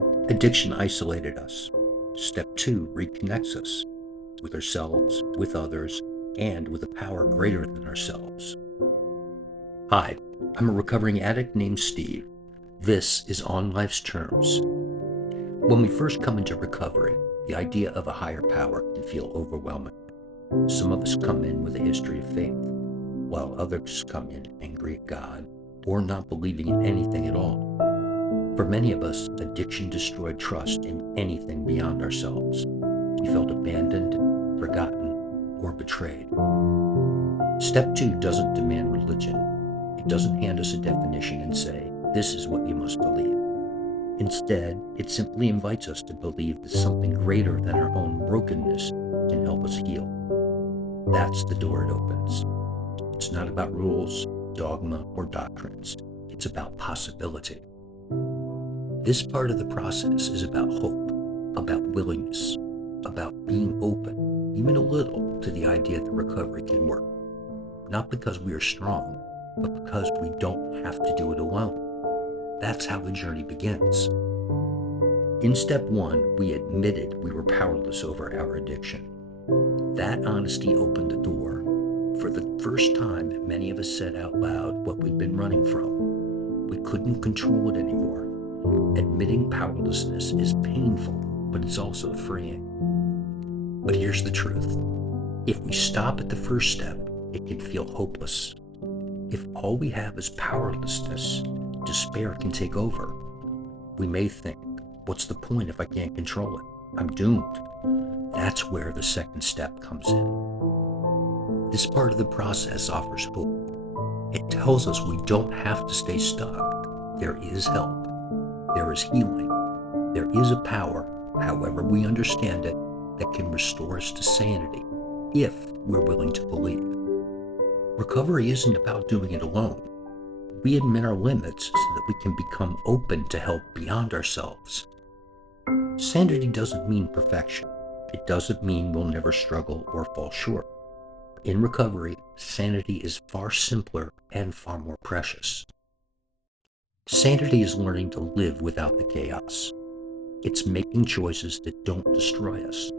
Addiction isolated us. Step 2 reconnects us with ourselves, with others, and with a power greater than ourselves. Hi, I'm a recovering addict named Steve. This is On Life's Terms. When we first come into recovery, the idea of a higher power can feel overwhelming. Some of us come in with a history of faith, while others come in angry at God or not believing in anything at all. For many of us, addiction destroyed trust in anything beyond ourselves. We felt abandoned, forgotten, or betrayed. Step 2 doesn't demand religion. It doesn't hand us a definition and say, this is what you must believe. Instead, it simply invites us to believe that something greater than our own brokenness can help us heal. That's the door it opens. It's not about rules, dogma, or doctrines. It's about possibility. This part of the process is about hope, about willingness, about being open, even a little, to the idea that recovery can work. Not because we are strong, but because we don't have to do it alone. That's how the journey begins. In step 1, we admitted we were powerless over our addiction. That honesty opened the door. For the first time, many of us said out loud what we'd been running from. We couldn't control it anymore. Admitting powerlessness is painful, but it's also freeing. But here's the truth. If we stop at the first step, it can feel hopeless. If all we have is powerlessness, despair can take over. We may think, what's the point if I can't control it? I'm doomed. That's where the second step comes in. This part of the process offers hope. It tells us we don't have to stay stuck. There is help. There is healing. There is a power, however we understand it, that can restore us to sanity, if we're willing to believe. Recovery isn't about doing it alone. We admit our limits so that we can become open to help beyond ourselves. Sanity doesn't mean perfection. It doesn't mean we'll never struggle or fall short. In recovery, sanity is far simpler and far more precious. Sanity is learning to live without the chaos. It's making choices that don't destroy us.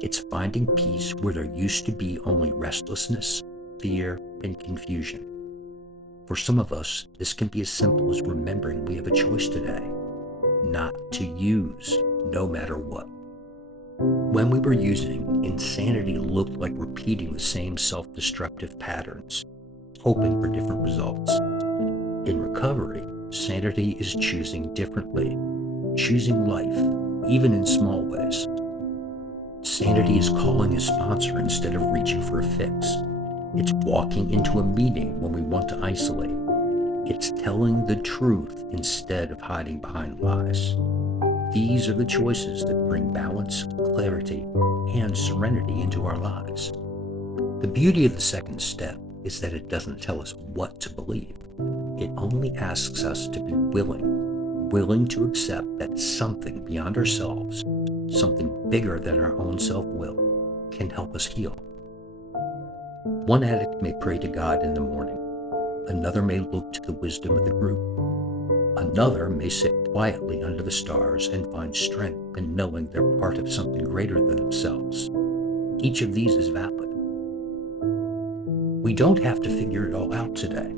It's finding peace where there used to be only restlessness, fear, and confusion. For some of us, this can be as simple as remembering we have a choice today, not to use no matter what. When we were using, insanity looked like repeating the same self-destructive patterns, hoping for different results. In recovery, sanity is choosing differently, choosing life, even in small ways. Sanity is calling a sponsor instead of reaching for a fix. It's walking into a meeting when we want to isolate. It's telling the truth instead of hiding behind lies. These are the choices that bring balance, clarity, and serenity into our lives. The beauty of the second step is that it doesn't tell us what to believe. It only asks us to be willing to accept that something beyond ourselves, something bigger than our own self-will, can help us heal. One addict may pray to God in the morning. Another may look to the wisdom of the group. Another may sit quietly under the stars and find strength in knowing they're part of something greater than themselves. Each of these is valid. We don't have to figure it all out today.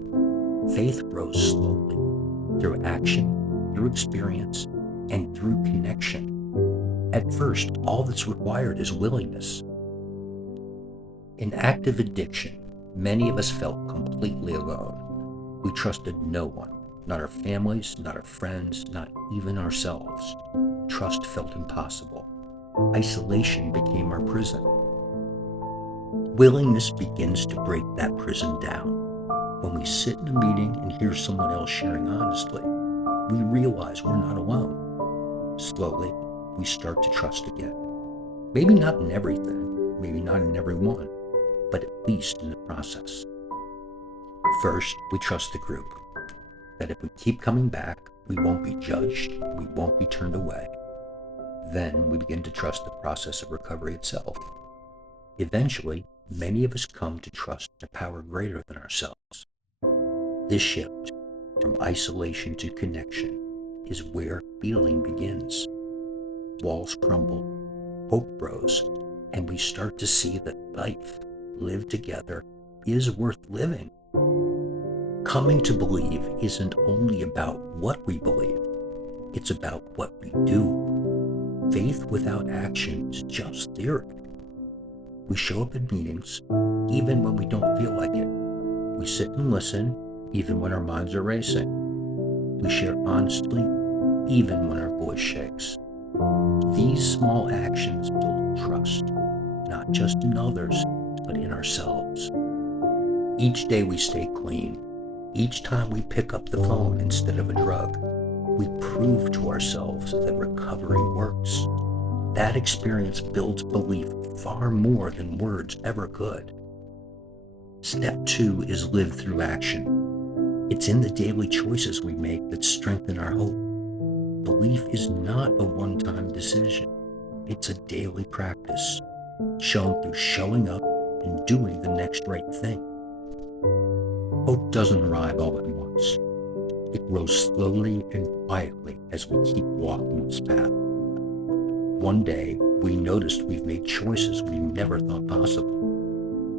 Faith grows slowly, through action, through experience, and through connection. At first, all that's required is willingness. In active addiction, many of us felt completely alone. We trusted no one, not our families, not our friends, not even ourselves. Trust felt impossible. Isolation became our prison. Willingness begins to break that prison down. When we sit in a meeting and hear someone else sharing honestly, we realize we're not alone. Slowly, we start to trust again. Maybe not in everything, maybe not in everyone, but at least in the process. First, we trust the group, that if we keep coming back, we won't be judged, we won't be turned away. Then we begin to trust the process of recovery itself. Eventually, many of us come to trust a power greater than ourselves. This shift from isolation to connection is where healing begins. Walls crumble, hope grows, and we start to see that life, lived together, is worth living. Coming to believe isn't only about what we believe, it's about what we do. Faith without action is just theory. We show up at meetings, even when we don't feel like it. We sit and listen, even when our minds are racing. We share honestly, even when our voice shakes. These small actions build trust, not just in others, but in ourselves. Each day we stay clean. Each time we pick up the phone instead of a drug, we prove to ourselves that recovery works. That experience builds belief far more than words ever could. Step 2 is live through action. It's in the daily choices we make that strengthen our hope. Belief is not a one-time decision. It's a daily practice, shown through showing up and doing the next right thing. Hope doesn't arrive all at once. It grows slowly and quietly as we keep walking this path. One day, we noticed we've made choices we never thought possible.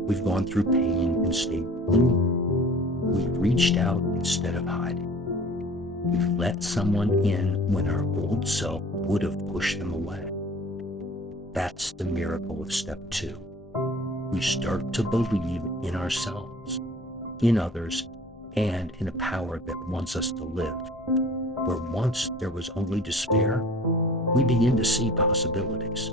We've gone through pain and stayed clean. We've reached out instead of hiding. We've let someone in when our old self would have pushed them away. That's the miracle of step 2. We start to believe in ourselves, in others, and in a power that wants us to live. Where once there was only despair, we begin to see possibilities.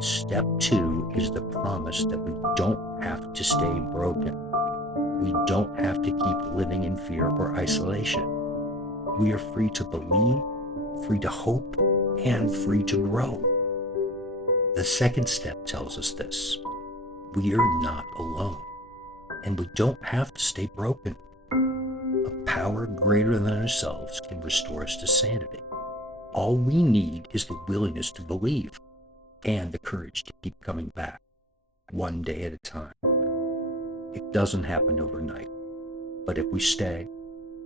Step 2 is the promise that we don't have to stay broken. We don't have to keep living in fear or isolation. We are free to believe, free to hope, and free to grow. The second step tells us this: we are not alone, and we don't have to stay broken. A power greater than ourselves can restore us to sanity. All we need is the willingness to believe and the courage to keep coming back, one day at a time. It doesn't happen overnight, but if we stay,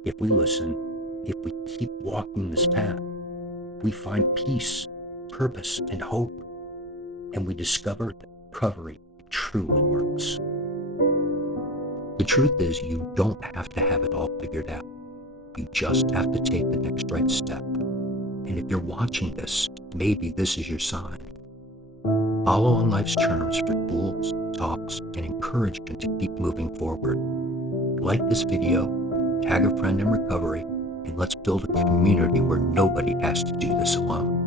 if we listen, if we keep walking this path, we find peace, purpose, and hope, and we discover that recovery truly works. The truth is, you don't have to have it all figured out. You just have to take the next right step. And if you're watching this, maybe this is your sign. Follow on life's terms for tools, talks, and encouragement to keep moving forward. Like this video, tag a friend in recovery, and let's build a community where nobody has to do this alone.